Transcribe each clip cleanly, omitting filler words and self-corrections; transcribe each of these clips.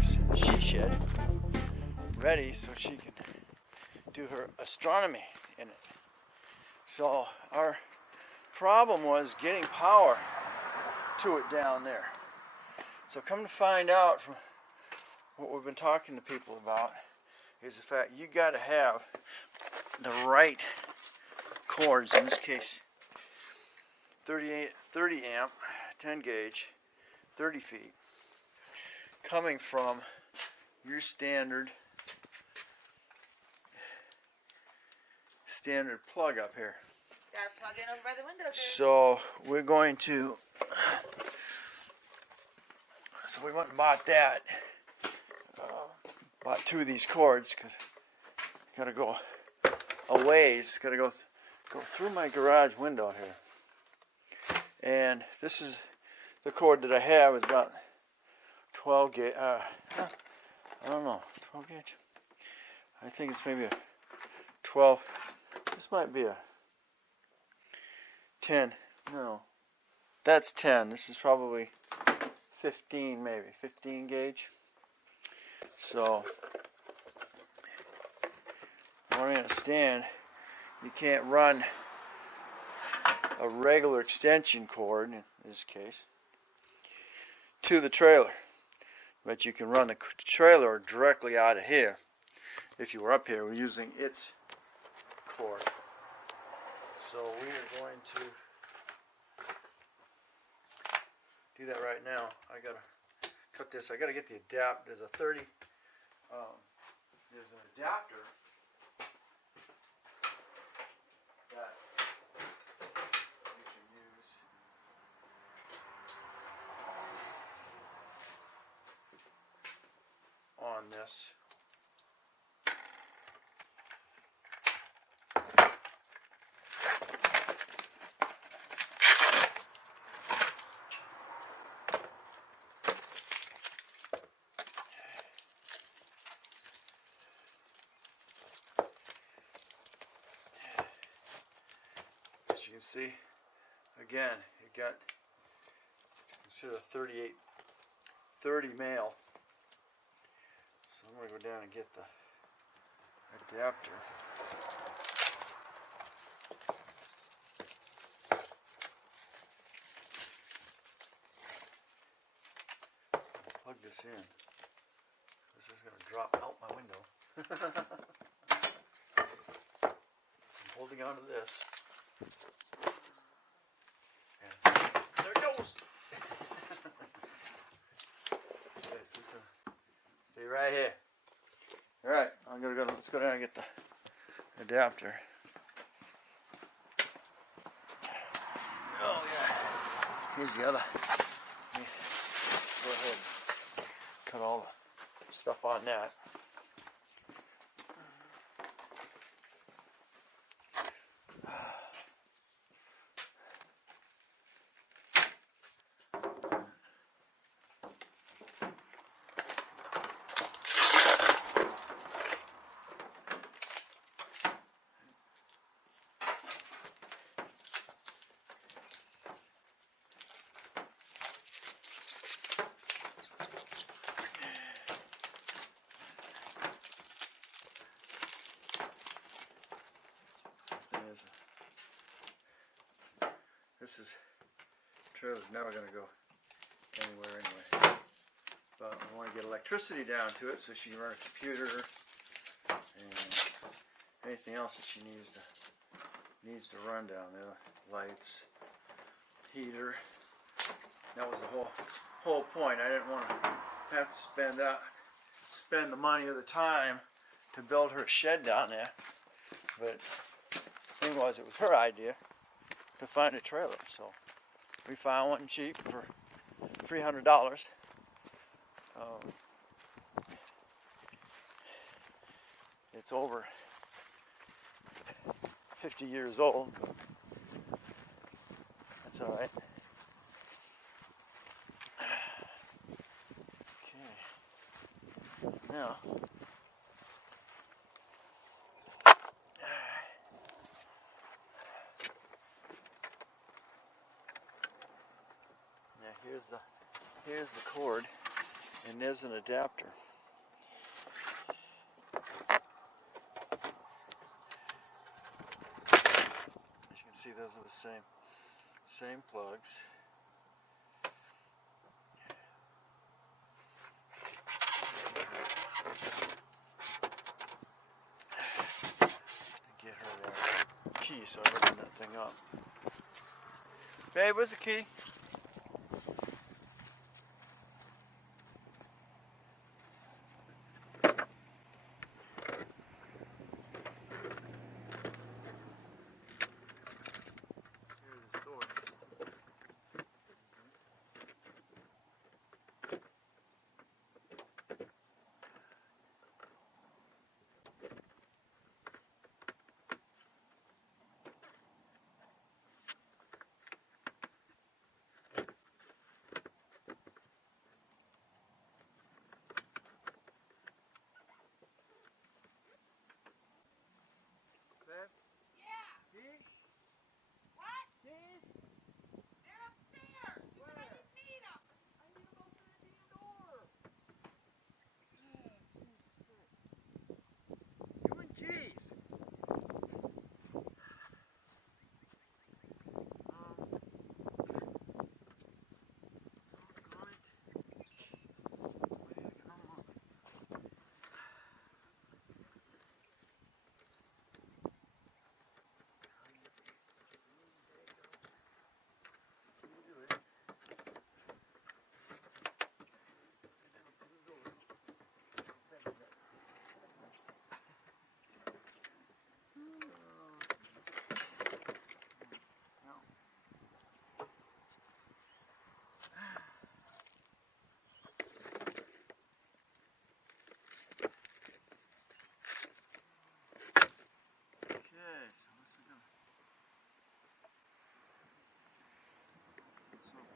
wife's she shed ready so she can do her astronomy in it. So our problem was getting power to it down there. So come to find out from what we've been talking to people about is the fact you got to have the right cords, in this case 30 amp, 10 gauge, 30 feet, coming from your standard plug up here. Got to plug in over by the window. So we're going to, so we went and bought that, bought 2 of these cords because you got to go a ways, got to go through my garage window here. And this is the cord that I have is about 12 gauge, I don't know, 12 gauge? I think it's maybe a 12, this might be a 10, no, that's 10, this is probably 15 maybe, 15 gauge. So, what I understand, you can't run a regular extension cord, in this case, to the trailer. But you can run the trailer directly out of here. If you were up here, we're using its cord. So we are going to do that right now. I gotta cut this. I gotta get the adapter. There's a 30. There's an adapter that you can use. On this. As you can see, again, it got consider 38, 30 male. So I'm going to go down and get the adapter. Plug this in. This is going to drop out my window. I'm holding on to this. And there it goes. Stay right here. All right, I'm gonna go. Let's go down and get the adapter. Oh yeah. Here's the other. Go ahead. Cut all the stuff on that. This is trailer's never going to go anywhere anyway. But I want to get electricity down to it so she can run a computer and anything else that she needs to run down there. Lights, heater. That was the whole point. I didn't want to have to spend the money or the time to build her a shed down there. But the thing was, it was her idea to find a trailer, so we found one cheap for $300. It's over 50 years old. That's all right. Okay. Now. Here's the cord. And there's an adapter. As you can see, those are the same plugs. Get her key so I open that thing up. Babe, where's the key?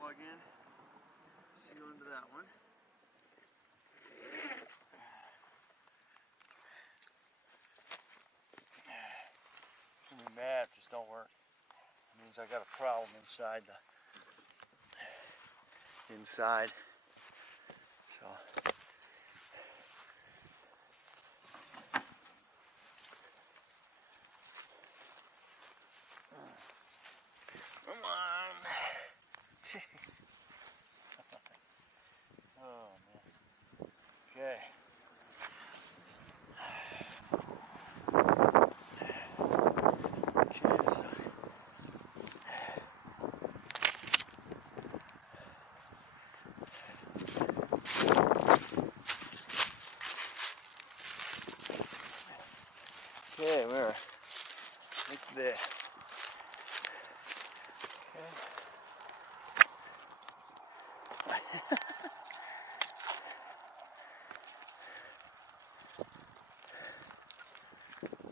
Plug in, seal into that one. It's gonna be mad if this don't work. It means I got a problem inside the inside. So come on. Oh man. Okay. Okay, we're right there.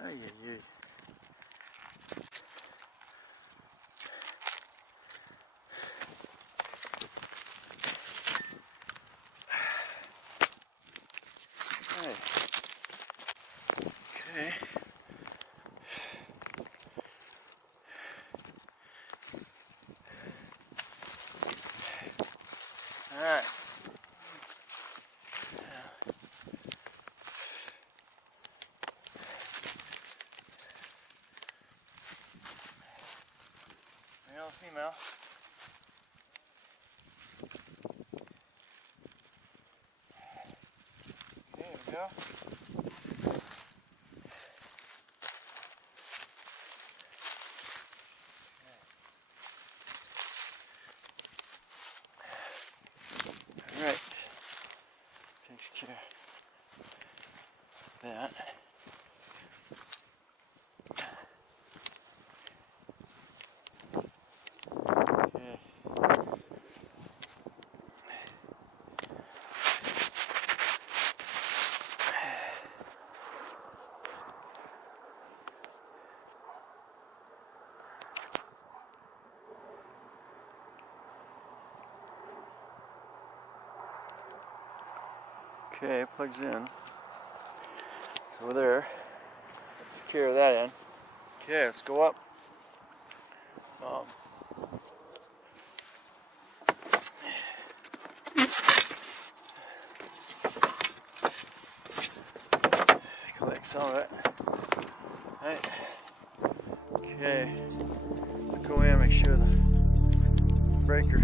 Ay, ay, ay. Okay. All right. Male, female. Okay, here we go. All right. Takes care of that. Okay. Okay, it plugs in. It's over there. Let's carry that in. Okay, let's go up. some of it. Right. Okay. Go in, make sure the breaker